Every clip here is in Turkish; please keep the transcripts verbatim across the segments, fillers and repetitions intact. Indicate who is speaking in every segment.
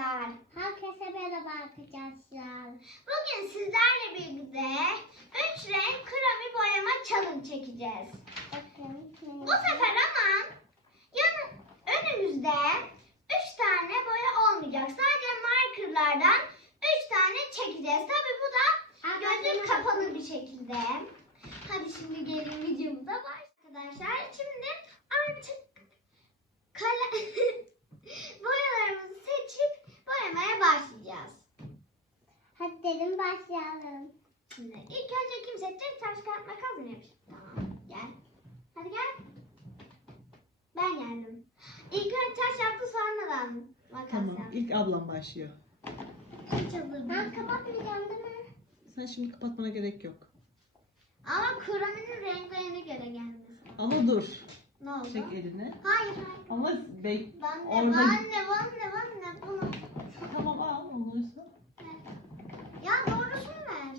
Speaker 1: arkadaşlar.
Speaker 2: Herkese merhaba arkadaşlar.
Speaker 1: Bugün sizlerle birlikte üç renk kromi boyama challenge çekeceğiz.
Speaker 2: Bakın.
Speaker 1: Bu sefer ama yan, önümüzde üç tane boya olmayacak. Sadece markerlardan üç tane çekeceğiz. Tabii bu da gözü kapalı bir şekilde. Hadi şimdi gelin videomuza başlayalım. Arkadaşlar şimdi artık kale... boyalarımızı seçip boyamaya başlayacağız.
Speaker 2: Hadi dedim başlayalım.
Speaker 1: Şimdi ilk önce kim seçecek? Taş kağıt makas mı yapacak? Tamam gel. Hadi gel. Ben geldim. İlk önce taş yaptı sonradan makas
Speaker 3: Tamam,
Speaker 1: yaptı.
Speaker 3: ilk ablam başlıyor.
Speaker 1: Hiç hazır
Speaker 2: Ben
Speaker 1: değilim.
Speaker 2: kapatmayacağım değil mi?
Speaker 3: Sen şimdi kapatmana gerek yok.
Speaker 1: Ama krominin renklerine göre gelmesi lazım.
Speaker 3: Ama dur.
Speaker 1: Ne oldu?
Speaker 3: Çek elini.
Speaker 1: Hayır hayır.
Speaker 3: Ama bek...
Speaker 1: Ben de
Speaker 3: Orada-
Speaker 1: ben de ben de ben de bunu.
Speaker 3: Tamam al olursa.
Speaker 1: Ya doğrusunu ver.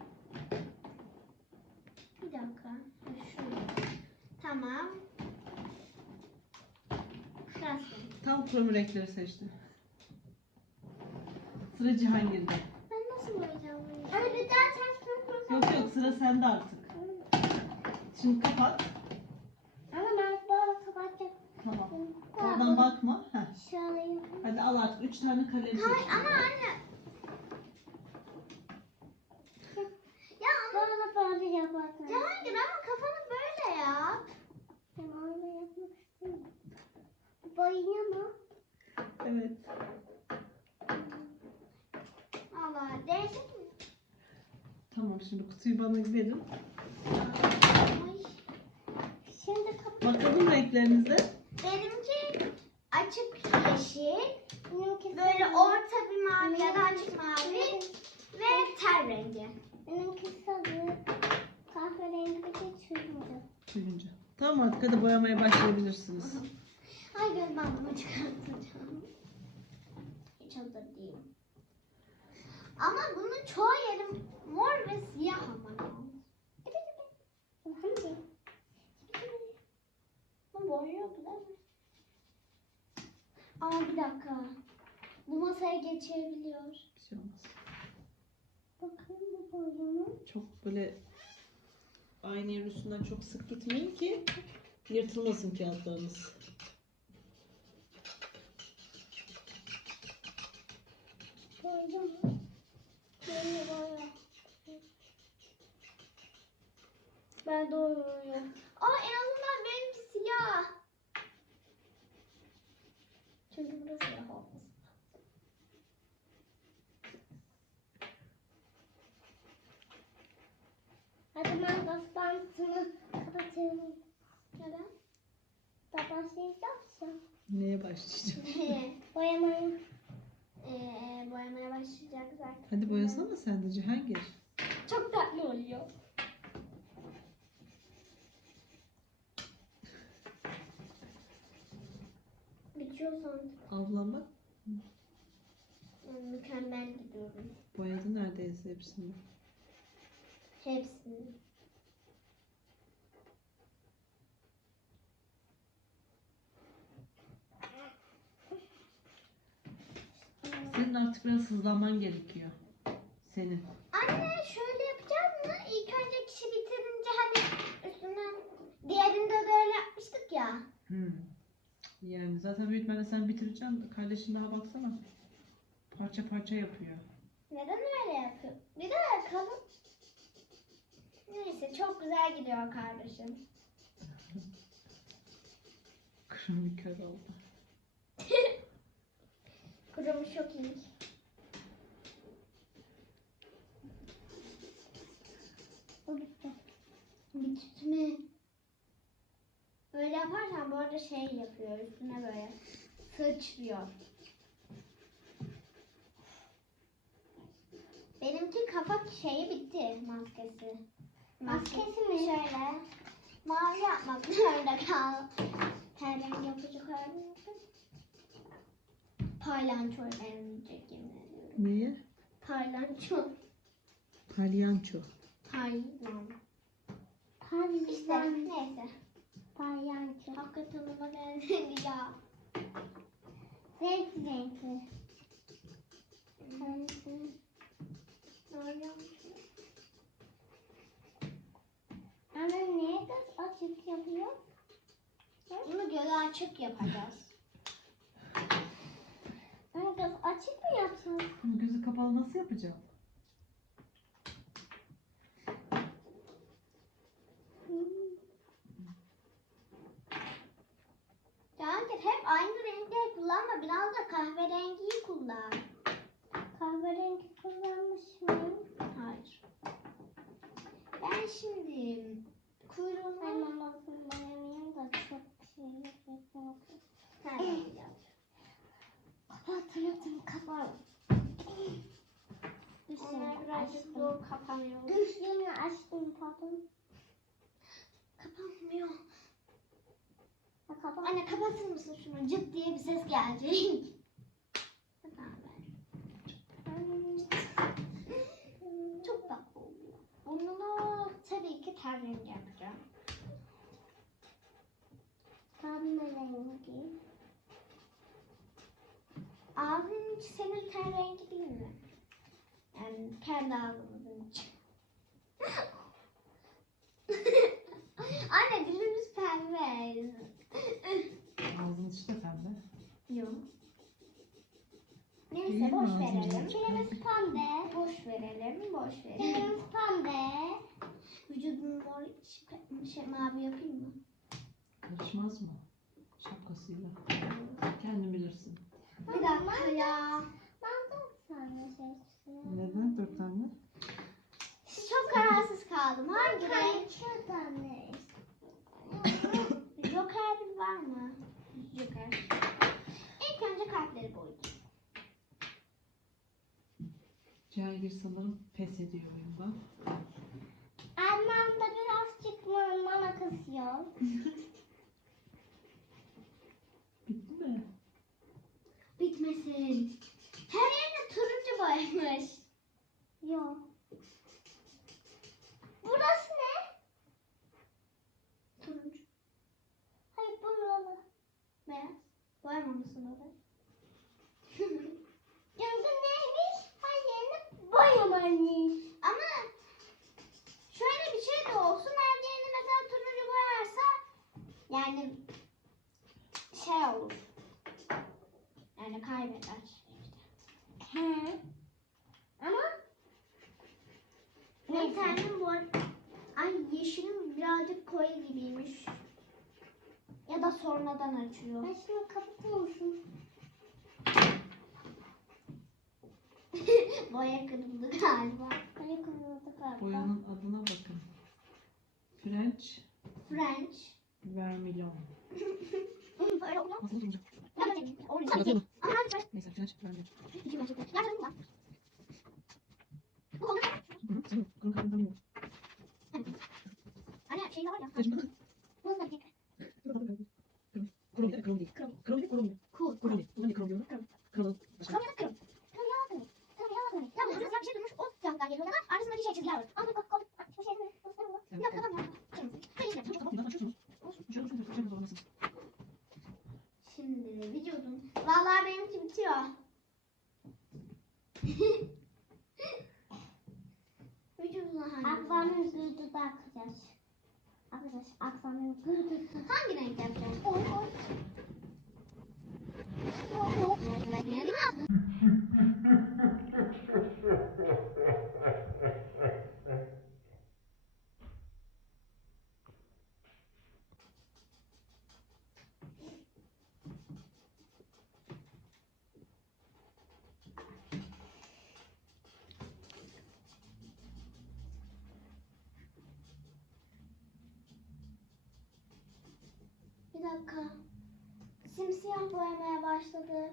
Speaker 1: Bir dakika. Şuraya. Tamam. Şurası.
Speaker 3: Tam kromi renkleri seçti. Sıra Cihangir'de.
Speaker 1: Ben nasıl boyayacağım bunu?
Speaker 2: Hadi bir daha ters kapatmasam.
Speaker 3: Yok yok sıra sende artık. Şimdi kapat.
Speaker 2: Ama ben böyle kapatacağım.
Speaker 3: Tamam. Oradan bakma. Heh.
Speaker 2: Şöyle yapayım.
Speaker 3: Hadi al artık. Üç tane kalem seç.
Speaker 1: Hayır ama anne. Ya ama
Speaker 2: Böyle böyle yaparsan.
Speaker 1: Cihangir ama kafanı böyle yap.
Speaker 2: Ben öyle yapmak istemiyorum. Boyayayım mı?
Speaker 3: Evet.
Speaker 1: Allah değecek mi?
Speaker 3: Tamam şimdi kutuyu bana verin.
Speaker 1: Ay.
Speaker 2: Şimdi kapat.
Speaker 3: Bakalım renklerinize.
Speaker 1: Benimki açık yeşil,
Speaker 2: Benimki
Speaker 1: böyle
Speaker 2: sarı.
Speaker 1: orta bir mavi ya da açık mavi ve ter rengi.
Speaker 2: Benimki sarı. Kahverengi bir de turuncu.
Speaker 3: Turuncu. Tamam artık hadi boyamaya başlayabilirsiniz.
Speaker 1: Ay göz bandımı çıkartacağım. Hiç hazır değilim. Ama bunun çoğu yeri mor ve siyah ama.
Speaker 2: Hadi.
Speaker 1: Bu boyuyor bu değil mi? Aa bir dakika. Bu masaya geçebiliyor.
Speaker 3: Bir şey olmaz.
Speaker 2: Bakın bu boyama.
Speaker 3: Çok böyle aynı yerin üstünden çok sık gitmeyin ki yırtılmasın kağıtlarınız.
Speaker 2: Boyama. Boya boya.
Speaker 1: Ben doğruyorum. Aa en azından benimki siyah. Çünkü burası siyah olmasın.
Speaker 2: Hadi ben gaz bantını kapatıyorum.
Speaker 1: Neden?
Speaker 2: Da başlayacağım.
Speaker 3: Neye başlayacağım?
Speaker 2: Boyamayı.
Speaker 1: Ee, boyamaya başlayacak zaten.
Speaker 3: Hadi boyasana sen de Cihangir.
Speaker 1: Çok tatlı oluyor. Bitiyor sandım.
Speaker 3: Ablam bak
Speaker 1: Mükemmel gidiyorum.
Speaker 3: boyadı neredeyse hepsini.
Speaker 1: Hepsini.
Speaker 3: Senin artık biraz hızlanman gerekiyor. Senin.
Speaker 1: Anne şöyle yapacağız mı? İlk önce kişi bitirince hadi üstünden diğerinde de öyle yapmıştık ya.
Speaker 3: Hmm. Yani zaten büyük ihtimalle sen bitireceksin. Kardeşin daha baksana. Parça parça yapıyor.
Speaker 1: Neden öyle yapıyor? Bir de kalın. Neyse çok güzel gidiyor kardeşim.
Speaker 3: Kromi kör oldu.
Speaker 1: Kurumuş çok iyi.
Speaker 2: O bitti.
Speaker 1: Bitme. Böyle yaparsan bu arada şey yapıyor üstüne böyle sıçrıyor. Benimki kafa şeyi bitti maskesi.
Speaker 2: Maskesi mi?
Speaker 1: Şöyle. Mavi yapmak zorunda kal. Her renk yapacak öyle yapın. Paylanço evlenecek yemin ediyorum.
Speaker 3: Niye?
Speaker 1: Paylanço.
Speaker 3: Palyanço.
Speaker 1: Paylan. İşte
Speaker 2: Palyan.
Speaker 1: neyse.
Speaker 2: Palyaço.
Speaker 1: Hakikaten ona benzedi ya.
Speaker 2: Renkli renkli. tanesini. Anne niye göz açık yapıyor?
Speaker 1: Bunu göz açık yapacağız.
Speaker 2: Anne göz açık mı yapacağız?
Speaker 3: Ama gözü kapalı nasıl yapacağım?
Speaker 1: Cihangir hep aynı renkleri kullanma. Biraz da kahverengiyi kullan.
Speaker 2: Kahverengi kullanmış mıyım?
Speaker 1: Hayır. Ben şimdi kuyruğunu
Speaker 2: Ben mamasını boyamayayım da çok şey yapıyorum.
Speaker 1: sen yap.
Speaker 2: Kapatıyordum kafam.
Speaker 1: Onlar birazcık zor kapanıyor.
Speaker 2: Düştüğümü açtım pardon.
Speaker 1: Kapanmıyor.
Speaker 2: Ha, kapat.
Speaker 1: Anne kapatır mısın şunu? Cık diye bir ses gelecek. Çok tatlı oluyor. Burnunu tabii ki ten rengi yapacağım.
Speaker 2: Kahverengi.
Speaker 1: Ağzın içi senin ten rengi değil mi? Yani kendi ağzımızın içi. Anne dilimiz pembe.
Speaker 3: Ağzın içi de pembe.
Speaker 1: Yok.
Speaker 3: Değil
Speaker 1: Neyse
Speaker 3: mi
Speaker 1: boş
Speaker 3: ağzın
Speaker 1: verelim.
Speaker 3: içi?
Speaker 2: Dilimiz pembe.
Speaker 1: Boş verelim, boş verelim.
Speaker 2: Dilimiz pembe.
Speaker 1: Vücudunu mor şey, şey, mavi yapayım mı?
Speaker 3: Karışmaz mı? Şapkasıyla. Kendin bilirsin.
Speaker 1: Bir dakika ya.
Speaker 2: Ben dört tane seçtim.
Speaker 3: Neden dört tane?
Speaker 1: Çok kararsız kaldım. Hangi renk?
Speaker 2: İki tane.
Speaker 1: Joker var mı? Joker. İlk önce kalpleri boyayacağım.
Speaker 3: Cihangir sanırım pes ediyor oyunda.
Speaker 2: Annem de birazcık bana kızıyor.
Speaker 3: Bitti mi?
Speaker 1: Bitmesin. Her yerini turuncu boyamış.
Speaker 2: Yok. Burası ne?
Speaker 1: Turuncu.
Speaker 2: Hayır buralı.
Speaker 1: Beyaz. Boyamamışsın orayı.
Speaker 2: Yanında neymiş? Her yerini boyamaymış.
Speaker 1: Ama şöyle bir şey de olsun. Her yerini mesela turuncu boyarsa yani şey olur. Yani kaybeder.
Speaker 2: He. Ama
Speaker 1: Bir tane bu ay yeşilim birazcık koyu gibiymiş. Ya da sonradan açıyor.
Speaker 2: ben şunu kapatır mısın?
Speaker 1: Boya kırıldı galiba.
Speaker 2: Hani kırıldı galiba.
Speaker 3: Boyanın adına bakın. French
Speaker 1: French.
Speaker 3: Vermilion.
Speaker 1: Böyle oluyor.
Speaker 3: Nasıl duracak?
Speaker 1: Orange.
Speaker 3: Kapatalım.
Speaker 1: Ama hadi
Speaker 3: Neyse French Vermilion.
Speaker 1: İki başlıklı. Nerede bu? Bu konuda.
Speaker 3: Hı hı. Senin kırın kırın
Speaker 1: Anne şey de var ya.
Speaker 3: kırın.
Speaker 1: Bu da bir
Speaker 3: Krom değil, krom değil. Krom değil, krom değil.
Speaker 1: cool.
Speaker 3: Krom değil. Buna ne krom diyorum? Krom. Başka.
Speaker 1: Krom ya da kırım. Kırım ya da kırım. Kırım ya da kırım. Ya bunun siyah bir şey durmuş. O siyahlıktan geliyor ya da arkasındaki şey çizgiler var. Ama bak kaldık. Bu şey mi? Bu şey mi?
Speaker 3: Evet,
Speaker 1: Yok
Speaker 3: evet.
Speaker 1: tamam ya. Kırım. Hayır
Speaker 3: Çok
Speaker 1: yapacağım.
Speaker 3: kapatın, açıyorsunuz. Şöyle olsun, şöyle zorlasın.
Speaker 1: Şimdi vücudum. Vallahi benimki bitiyor. Vücuduna hangi?
Speaker 2: Akvanın güldü de akacağız. Arkadaş akvanın güldü.
Speaker 1: Hangi renk yapacağım?
Speaker 2: Oy oy.
Speaker 1: Bir dakika. Simsiyah boyamaya başladı.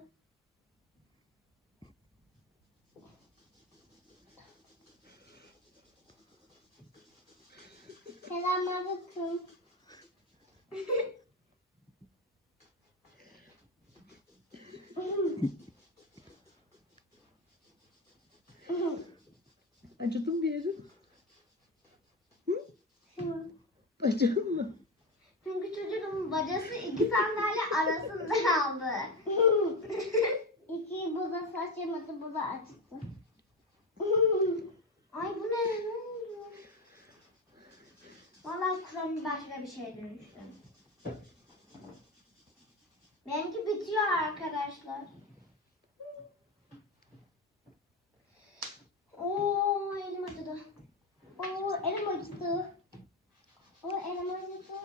Speaker 2: Selamünaleyküm.
Speaker 3: Acıdın bir yerin.
Speaker 2: Şu.
Speaker 3: Acıdın mı?
Speaker 1: Çünkü çocuğun bacası iki sandalye arasında kaldı.
Speaker 2: İki bu burada saçmadı, burada açtı.
Speaker 1: Ay bu ne? Ne oldu? Vallahi Kur'an'ın başka bir şeye dönüştü. Benimki bitiyor arkadaşlar. Oo elim acıdı.
Speaker 2: Oo elim acıdı. Oo elim acıdı.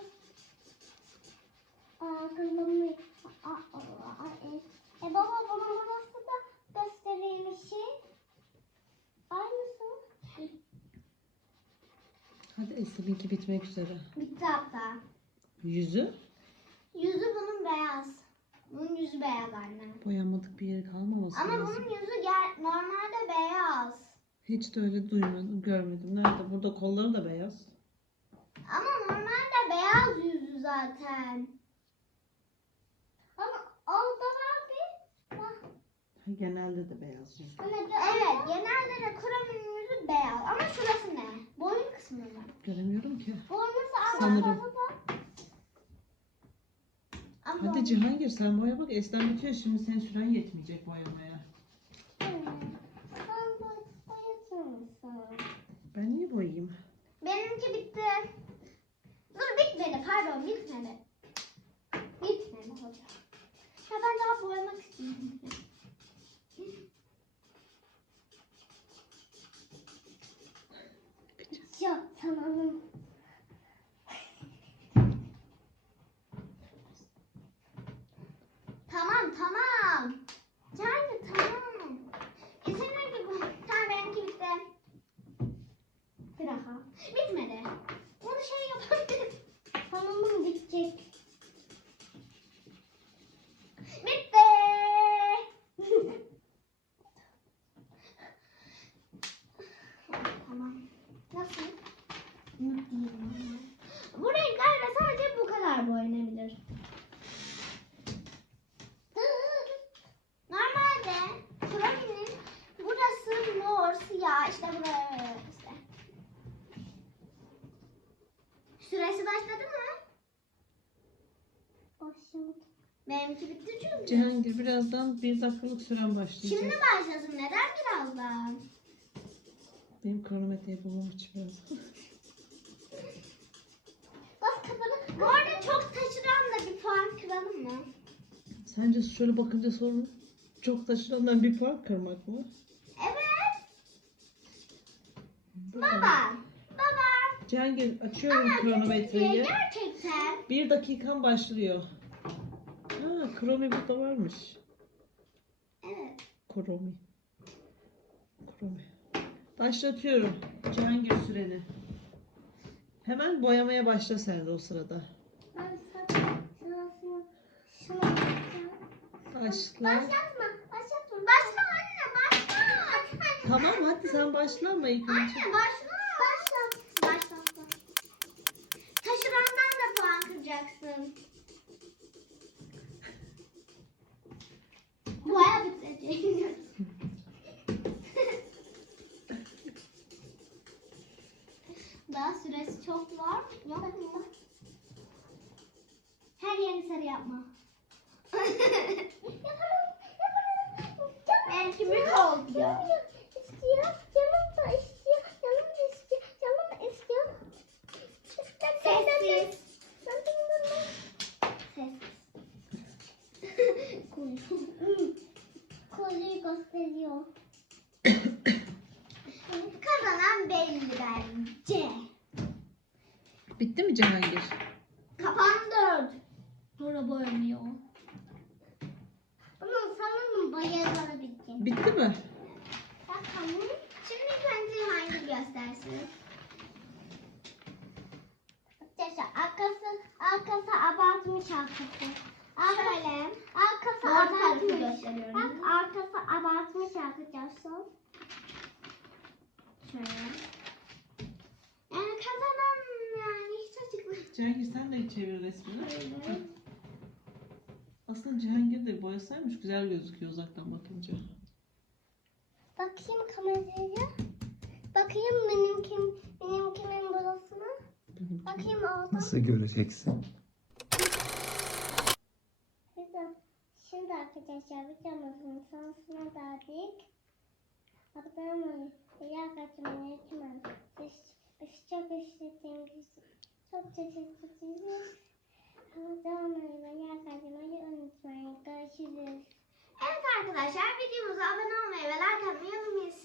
Speaker 2: Aa kızım. Aa, aa, aa, e. e baba bunun burası da göstereyim işi. Aynısı.
Speaker 3: Hadi Esra'nınki bitmek üzere.
Speaker 1: Bitti hatta.
Speaker 3: Yüzü
Speaker 1: Yüzü bunun beyaz. Bunun yüzü beyaz anne.
Speaker 3: boyanmadık bir yeri kalmaması
Speaker 1: Ama
Speaker 3: lazım.
Speaker 1: bunun yüzü ger normalde beyaz.
Speaker 3: Hiç de öyle duymadım, görmedim. Nerede? Burada kolları da beyaz.
Speaker 1: Ama normalde beyaz yüzü zaten.
Speaker 2: Ama orada var bir. Bak.
Speaker 3: Ha, genelde de beyaz yüzü.
Speaker 2: Anne,
Speaker 1: Evet, genelde de Kur'an'ın yüzü beyaz. Ama şurası ne? Boyun kısmı mı?
Speaker 3: Göremiyorum ki.
Speaker 2: Boynusu
Speaker 3: Sanırım.
Speaker 2: arkada da.
Speaker 1: Ama
Speaker 3: Hadi Cihangir sen boya bak. Eslem bitiyor. Şimdi senin süren yetmeyecek boyamaya.
Speaker 2: Anne, sen boy- boyatır mısın?
Speaker 3: Ben niye boyayayım?
Speaker 1: benimki bitti. Dur bitmedi, pardon bitmedi. Bitmedi hocam. Ya ben daha boyamak istiyorum.
Speaker 2: Yok tamam.
Speaker 1: Tamam tamam. Yani tamam. E seninki bu. Tamam benimki bitti. Bir dakika. Bitmedi. Bunu şey yapabilirim.
Speaker 2: Tamam bitecek.
Speaker 1: Bitti. Tamam. Nasıl? Bu renklerle sadece bu kadar boyanabilir. Normalde Kur'an'ın burası mor, siyah, işte buraya işte. Süresi başladı mı?
Speaker 2: Başladı.
Speaker 1: Benimki bitti çünkü.
Speaker 3: Cihangir birazdan bir dakikalık süren başlayacak.
Speaker 1: Şimdi başlasın. Neden birazdan?
Speaker 3: Benim kronometreyi bulmam için biraz.
Speaker 2: Bak kafanı.
Speaker 1: Bu arada çok taşıran da bir puan kıralım mı?
Speaker 3: Sence şöyle bakınca sorun çok taşırandan bir puan kırmak mı?
Speaker 1: Evet. Baba. Baba.
Speaker 3: Cihangir açıyorum
Speaker 1: Ama
Speaker 3: kronometreyi.
Speaker 1: gerçekten.
Speaker 3: Bir dakikan başlıyor. Ha, kromi burada varmış.
Speaker 1: Evet.
Speaker 3: Kromi. Kromi. Başlatıyorum. Cihangir süreni. Hemen boyamaya başla sen de o sırada.
Speaker 2: Ben sana şurasını şunu yapacağım.
Speaker 3: Başla.
Speaker 2: Başlatma. Başlatma.
Speaker 1: Başla anne başla.
Speaker 3: Tamam hadi sen başlama ilk önce.
Speaker 1: Anne başla. Başla. Başla. Taşırandan da puan kıracaksın. Boya bitecek. Daha süresi çok var. Yok mu? Her yerini sarı yapma. Benimki büyük oldu ya.
Speaker 2: İstiyor. Canım da istiyor. Canım da istiyor. Canım da istiyor.
Speaker 1: Sessiz. Sessiz.
Speaker 2: Konuyu gösteriyor.
Speaker 1: Kazanan belli bence.
Speaker 3: Bitti mi Cihangir?
Speaker 1: Kapandı. Sonra boyanıyor.
Speaker 2: Bunun sanırım boyaları bitti.
Speaker 3: Bitti mi?
Speaker 1: Bakalım. Şimdi kendi hangi göstersin?
Speaker 2: Arkadaşlar arkası, arkası abartmış arkası. Arkası,
Speaker 1: Şöyle.
Speaker 2: arkası
Speaker 1: Doğru tarifi
Speaker 2: abartmış.
Speaker 1: gösteriyorum.
Speaker 2: Bak arkası abartmış arkadaşlar.
Speaker 1: Şöyle. Yani kazanan yani hiç açıklı.
Speaker 3: Cihangir sen de çevir resmini.
Speaker 1: Böyle.
Speaker 3: Aslında Cihangir de boyasaymış güzel gözüküyor uzaktan bakınca.
Speaker 2: Bakayım kameraya. Bakayım benimkim, benimkimin burasına. Bakayım orada.
Speaker 4: Nasıl göreceksin?
Speaker 2: Güzel. Şimdi arkadaşlar arkadaşlar videomuzun sonuna geldik. Abone olmayı, like atmayı unutmayın. Siz, siz çok istediğiniz, çok teşekkür Abone olmayı ve like atmayı unutmayın. Görüşürüz.
Speaker 1: Evet arkadaşlar videomuza abone olmayı ve like atmayı unutmayın.